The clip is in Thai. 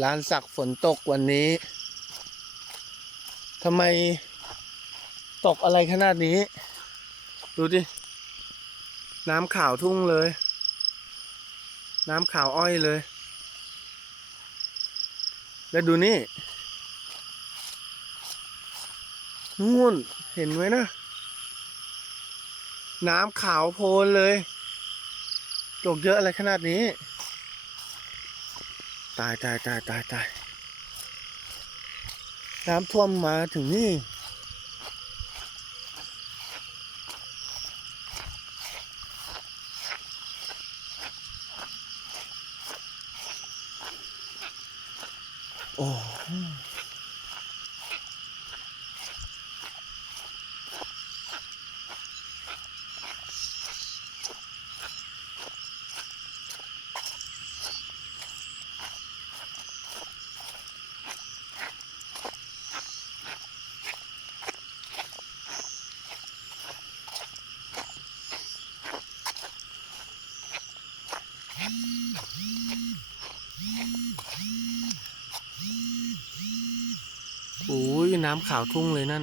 ลานสักฝนตกวันนี้ทำไมตกอะไรขนาดนี้ ดูดิ น้ำขาวทุ่งเลย น้ำขาวอ้อยเลย แล้วดูนี่นู่นเห็นไหมนะ น้ำขาวโพลนเลย ตกเยอะอะไรขนาดนี้ ตายตายตายตายตายน้ำท่วมมาถึงนี่ โอ้ โอ้ยน้ำขาวทุ่งเลยนั่น